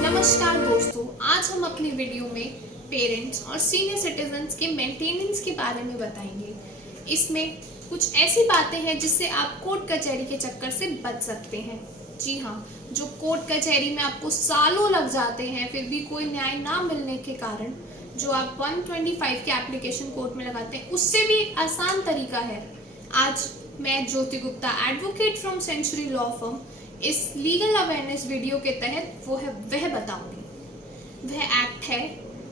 नमस्कार दोस्तों, आज हम अपनी वीडियो में पेरेंट्स और सीनियर सिटीजन्स के मेंटेनेंस के बारे में बताएंगे। इसमें कुछ ऐसी बातें हैं जिससे आप कोर्ट कचहरी के चक्कर से बच सकते हैं। जी हाँ, जो कोर्ट कचहरी में आपको सालों लग जाते हैं फिर भी कोई न्याय ना मिलने के कारण जो आप 125 के एप्लीकेशन कोर्ट में लगाते हैं, उससे भी आसान तरीका है। आज मैं Jyoti Gupta, advocate from century law firm, इस लीगल अवेयरनेस वीडियो के तहत वह बताऊंगी। वह एक्ट है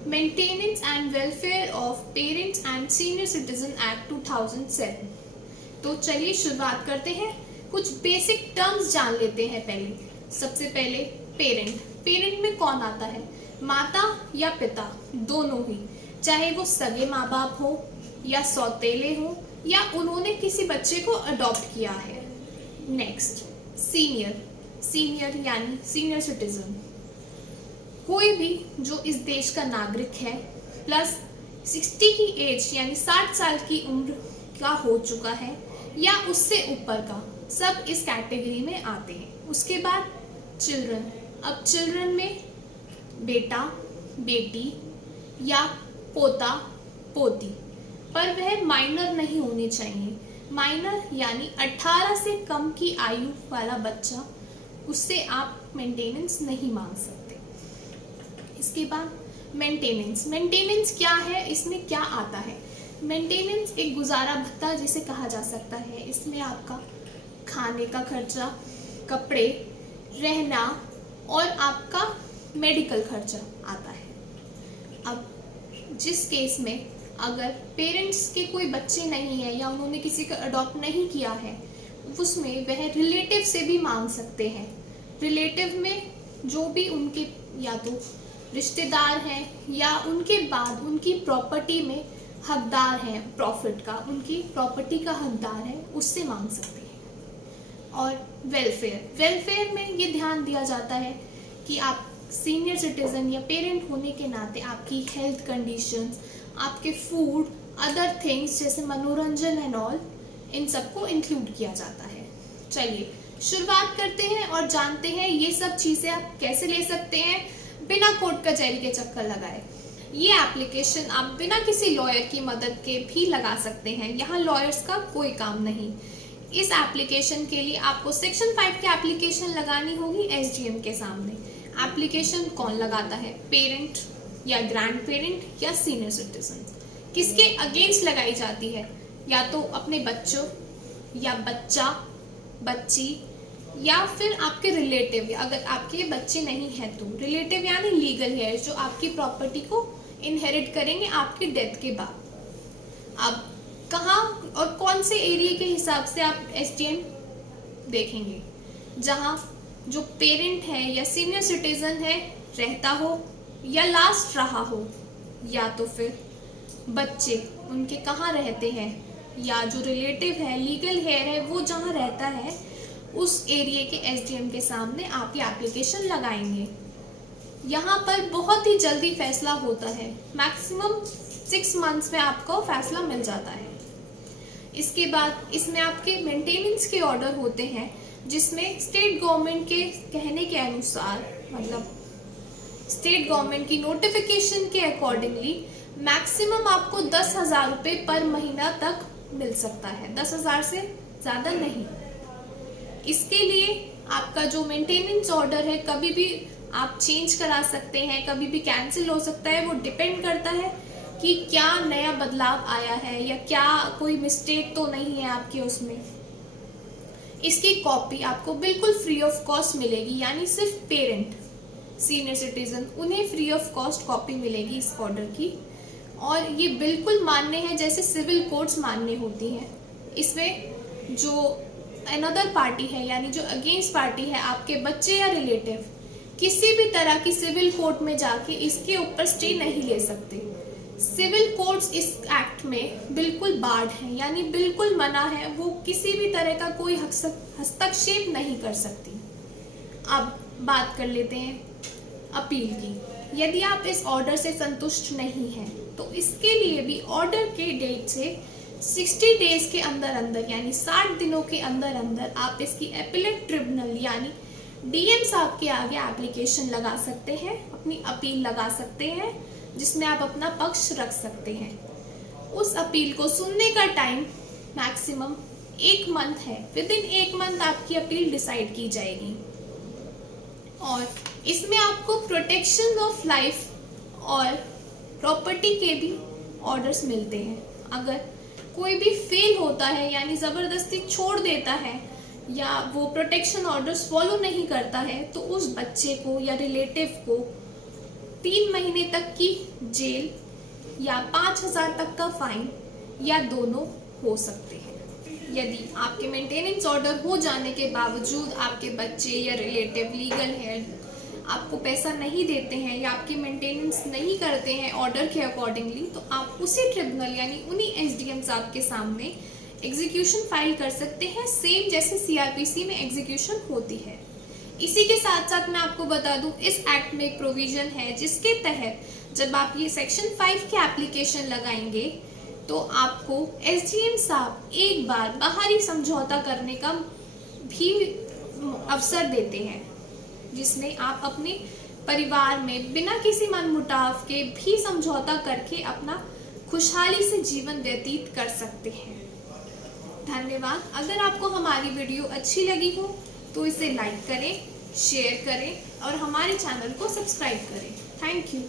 maintenance and welfare of parents and senior citizen act 2007। तो चलिए शुरुआत करते हैं। कुछ बेसिक टर्म्स जान लेते हैं। सबसे पहले पेरेंट में कौन आता है? माता या पिता, दोनों ही, चाहे वो सगे माँ बाप हो या सौतेले हो या उन्होंने किसी बच्चे को अडॉप्ट किया है। नेक्स्ट, सीनियर यानी सीनियर सिटीजन, कोई भी जो इस देश का नागरिक है प्लस 60 की एज यानी 60 साल की उम्र का हो चुका है या उससे ऊपर का, सब इस कैटेगरी में आते हैं। उसके बाद चिल्ड्रन। अब चिल्ड्रन में बेटा, बेटी या पोता, पोती, पर वह माइनर नहीं होने चाहिए। माइनर यानी 18 से कम की आयु वाला बच्चा, उससे आप मेंटेनेंस नहीं मांग सकते। इसके बाद मेंटेनेंस क्या है, इसमें क्या आता है? मेंटेनेंस एक गुजारा भत्ता जिसे कहा जा सकता है। इसमें आपका खाने का खर्चा, कपड़े, रहना और आपका मेडिकल खर्चा आता है। अब जिस केस में अगर पेरेंट्स के कोई बच्चे नहीं है या उन्होंने किसी को अडॉप्ट नहीं किया है, उसमें वह रिलेटिव से भी मांग सकते हैं। रिलेटिव में जो भी उनके या तो रिश्तेदार हैं या उनके बाद उनकी प्रॉपर्टी में हकदार हैं, प्रॉफिट का, उनकी प्रॉपर्टी का हकदार है, उससे मांग सकते हैं। और वेलफेयर में ये ध्यान दिया जाता है कि आप सीनियर सिटीजन या पेरेंट होने के नाते आपकी हेल्थ कंडीशंस, आपके फूड, अदर थिंग्स जैसे मनोरंजन एंड ऑल, इन सबको इंक्लूड किया जाता है। चलिए शुरुआत करते हैं और जानते हैं ये सब चीजें आप कैसे ले सकते हैं बिना कोर्ट कचहरी के चक्कर लगाए। ये एप्लीकेशन आप बिना किसी लॉयर की मदद के भी लगा सकते हैं। यहाँ लॉयर्स का कोई काम नहीं। इस एप्लीकेशन के लिए आपको सेक्शन 5 की एप्लीकेशन लगानी होगी SDM के सामने। एप्लीकेशन कौन लगाता है? पेरेंट या ग्रैंड पेरेंट या सीनियर सिटीजन। किसके अगेंस्ट लगाई जाती है? या तो अपने बच्चों या बच्चा, बच्ची, या फिर आपके रिलेटिव। अगर आपके बच्चे नहीं हैं तो रिलेटिव यानी लीगल हेयर जो आपकी प्रॉपर्टी को इनहेरिट करेंगे आपकी डेथ के बाद। अब कहाँ और कौन से एरिया के हिसाब से आप SDM देखेंगे? जहाँ जो पेरेंट है या सीनियर सिटीजन है रहता हो या लास्ट रहा हो, या तो फिर बच्चे उनके कहाँ रहते हैं, या जो रिलेटिव है, लीगल हेयर है, वो जहाँ रहता है उस एरिया के SDM के सामने आप ये एप्लीकेशन लगाएंगे। यहाँ पर बहुत ही जल्दी फैसला होता है। मैक्सिमम 6 मंथ्स में आपको फैसला मिल जाता है। इसके बाद इसमें आपके मेंटेनेंस के ऑर्डर होते हैं जिसमें स्टेट गवर्नमेंट के कहने के अनुसार, मतलब स्टेट गवर्नमेंट की नोटिफिकेशन के अकॉर्डिंगली मैक्सिमम आपको 10,000 रुपये पर महीना तक मिल सकता है। 10,000 से ज़्यादा नहीं। इसके लिए आपका जो मेंटेनेंस ऑर्डर है कभी भी आप चेंज करा सकते हैं, कभी भी कैंसिल हो सकता है। वो डिपेंड करता है कि क्या नया बदलाव आया है या क्या कोई मिस्टेक तो नहीं है आपके उसमें। इसकी कॉपी आपको बिल्कुल फ्री ऑफ कॉस्ट मिलेगी, यानी सिर्फ पेरेंट, सीनियर सिटीजन, उन्हें फ्री ऑफ कॉस्ट कॉपी मिलेगी इस ऑर्डर की। और ये बिल्कुल मान्य है जैसे सिविल कोर्ट्स मान्य होती हैं। इसमें जो अनदर पार्टी है यानी जो अगेंस्ट पार्टी है, आपके बच्चे या रिलेटिव, किसी भी तरह की सिविल कोर्ट में जाके इसके ऊपर स्टे नहीं ले सकते। सिविल कोर्ट्स इस एक्ट में बिल्कुल बार्ड है, यानी बिल्कुल मना है। वो किसी भी तरह का कोई हस्तक्षेप नहीं कर सकती। अब बात कर लेते हैं अपील की। यदि आप इस ऑर्डर से संतुष्ट नहीं हैं तो इसके लिए भी ऑर्डर के डेट से 60 डेज के अंदर अंदर यानी 60 दिनों के अंदर अंदर आप इसकी अपीलेट ट्रिब्यूनल यानी डीएम साहब के आगे एप्लीकेशन लगा सकते हैं, अपनी अपील लगा सकते हैं, जिसमें आप अपना पक्ष रख सकते हैं। उस अपील को सुनने का टाइम मैक्सिमम 1 मंथ है। विद इन 1 मंथ आपकी अपील डिसाइड की जाएगी और इसमें आपको प्रोटेक्शन ऑफ लाइफ और प्रॉपर्टी के भी ऑर्डर्स मिलते हैं। अगर कोई भी फेल होता है यानी ज़बरदस्ती छोड़ देता है या वो प्रोटेक्शन ऑर्डर्स फॉलो नहीं करता है तो उस बच्चे को या रिलेटिव को 3 महीने तक की जेल या 5,000 तक का फाइन या दोनों हो सकते हैं। यदि आपके मेंटेनेंस ऑर्डर हो जाने के बावजूद आपके बच्चे या रिलेटिव लीगल हेड आपको पैसा नहीं देते हैं या आपकी मेंटेनेंस नहीं करते हैं ऑर्डर के अकॉर्डिंगली, तो आप उसी ट्रिब्यूनल यानी उन्हीं एसडीएम साहब के सामने एग्जीक्यूशन फाइल कर सकते हैं, सेम जैसे सीआरपीसी में एग्जीक्यूशन होती है। इसी के साथ साथ मैं आपको बता दूं, इस एक्ट में एक प्रोविजन है जिसके तहत जब आप ये सेक्शन 5 के एप्लीकेशन लगाएंगे तो आपको एसडीएम साहब एक बार बाहरी समझौता करने का भी अवसर देते हैं, जिसमें आप अपने परिवार में बिना किसी मनमुटाव के भी समझौता करके अपना खुशहाली से जीवन व्यतीत कर सकते हैं। धन्यवाद। अगर आपको हमारी वीडियो अच्छी लगी हो तो इसे लाइक करें, शेयर करें और हमारे चैनल को सब्सक्राइब करें। Thank you.